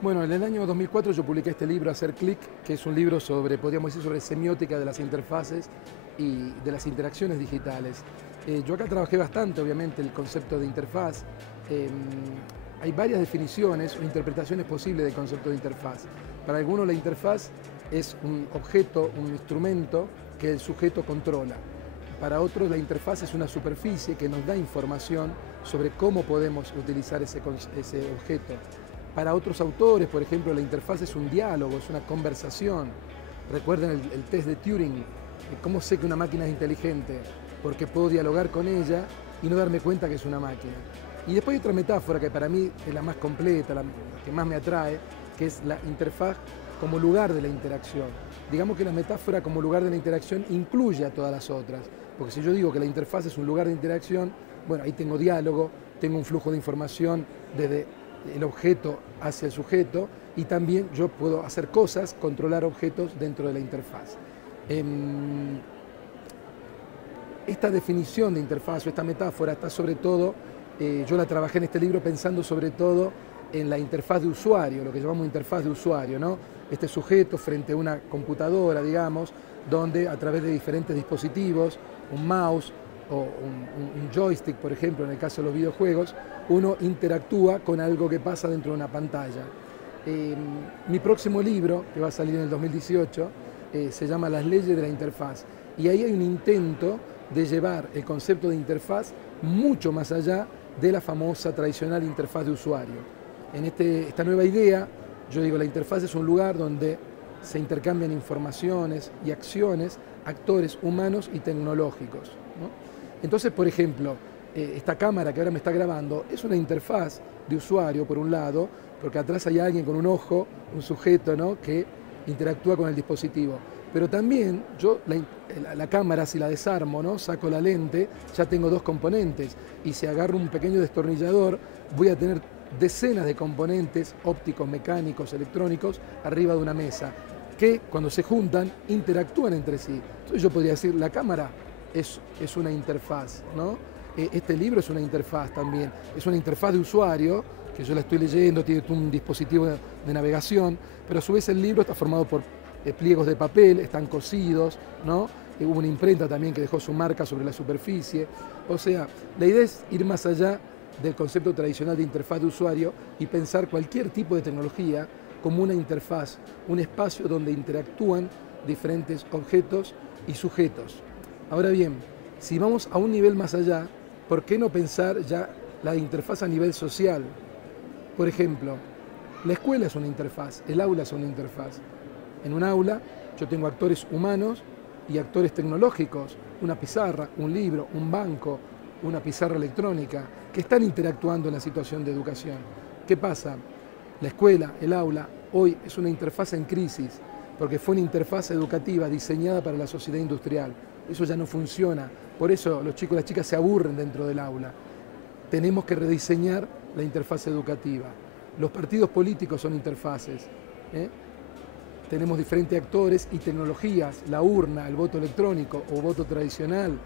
Bueno, en el año 2004 yo publiqué este libro, Hacer Clic, que es un libro sobre, podríamos decir, sobre semiótica de las interfaces y de las interacciones digitales. Yo acá trabajé bastante, obviamente, el concepto de interfaz. Eh, Hay varias definiciones o interpretaciones posibles del concepto de interfaz. Para algunos la interfaz es un objeto, un instrumento que el sujeto controla. Para otros la interfaz es una superficie que nos da información sobre cómo podemos utilizar ese objeto. Para otros autores, por ejemplo, la interfaz es un diálogo, es una conversación. Recuerden el test de Turing. ¿Cómo sé que una máquina es inteligente? Porque puedo dialogar con ella y no darme cuenta que es una máquina. Y después hay otra metáfora que para mí es la más completa, la que más me atrae, que es la interfaz como lugar de la interacción. Digamos que la metáfora como lugar de la interacción incluye a todas las otras. Porque si yo digo que la interfaz es un lugar de interacción, bueno, ahí tengo diálogo, tengo un flujo de información desde el objeto hacia el sujeto, y también yo puedo hacer cosas, controlar objetos dentro de la interfaz. Esta definición de interfaz o esta metáfora está sobre todo, yo la trabajé en este libro pensando sobre todo en la interfaz de usuario, lo que llamamos interfaz de usuario, ¿no? Este sujeto frente a una computadora, digamos, donde a través de diferentes dispositivos, un mouse o un joystick, por ejemplo, en el caso de los videojuegos, uno interactúa con algo que pasa dentro de una pantalla. Mi próximo libro, que va a salir en el 2018, se llama Las leyes de la interfaz. Y ahí hay un intento de llevar el concepto de interfaz mucho más allá de la famosa tradicional interfaz de usuario. En esta nueva idea, yo digo, la interfaz es un lugar donde se intercambian informaciones y acciones, actores humanos y tecnológicos, ¿no? Entonces, por ejemplo, esta cámara que ahora me está grabando es una interfaz de usuario, por un lado, porque atrás hay alguien con un ojo, un sujeto, ¿no?, que interactúa con el dispositivo. Pero también yo la cámara, si la desarmo, ¿no?, saco la lente, ya tengo dos componentes. Y si agarro un pequeño destornillador, voy a tener decenas de componentes ópticos, mecánicos, electrónicos arriba de una mesa, que cuando se juntan interactúan entre sí. Entonces yo podría decir, la cámara es una interfaz, ¿no? Este libro es una interfaz también, es una interfaz de usuario, que yo la estoy leyendo, tiene un dispositivo de navegación, pero a su vez el libro está formado por pliegos de papel, están cosidos, ¿no? Hubo una imprenta también que dejó su marca sobre la superficie. O sea, la idea es ir más allá del concepto tradicional de interfaz de usuario y pensar cualquier tipo de tecnología como una interfaz, un espacio donde interactúan diferentes objetos y sujetos. Ahora bien, si vamos a un nivel más allá, ¿por qué no pensar ya la interfaz a nivel social? Por ejemplo, la escuela es una interfaz, el aula es una interfaz. En un aula yo tengo actores humanos y actores tecnológicos, una pizarra, un libro, un banco, una pizarra electrónica, que están interactuando en la situación de educación. ¿Qué pasa? La escuela, el aula, hoy es una interfaz en crisis, porque fue una interfaz educativa diseñada para la sociedad industrial. Eso ya no funciona, por eso los chicos y las chicas se aburren dentro del aula. Tenemos que rediseñar la interfaz educativa. Los partidos políticos son interfaces, ¿eh? Tenemos diferentes actores y tecnologías, la urna, el voto electrónico o voto tradicional,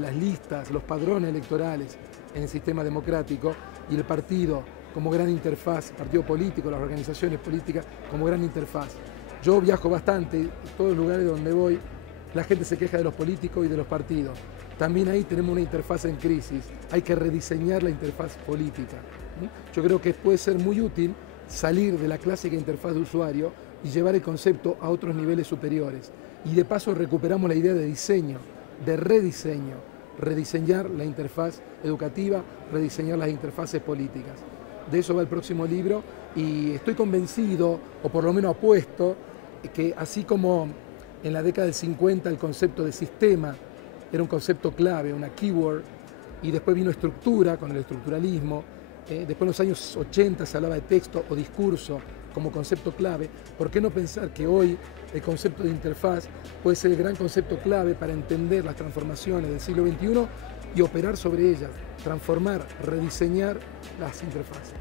las listas, los padrones electorales en el sistema democrático, y el partido como gran interfaz, el partido político, las organizaciones políticas como gran interfaz. Yo viajo bastante, en todos los lugares donde voy, la gente se queja de los políticos y de los partidos. También ahí tenemos una interfaz en crisis, hay que rediseñar la interfaz política. Yo creo que puede ser muy útil salir de la clásica interfaz de usuario y llevar el concepto a otros niveles superiores. Y de paso recuperamos la idea de diseño, de rediseño, rediseñar la interfaz educativa, rediseñar las interfaces políticas. De eso va el próximo libro y estoy convencido, o por lo menos apuesto, que así como en la década del 50 el concepto de sistema era un concepto clave, una keyword, y después vino estructura con el estructuralismo, después en los años 80 se hablaba de texto o discurso como concepto clave. ¿Por qué no pensar que hoy el concepto de interfaz puede ser el gran concepto clave para entender las transformaciones del siglo XXI y operar sobre ellas, transformar, rediseñar las interfaces?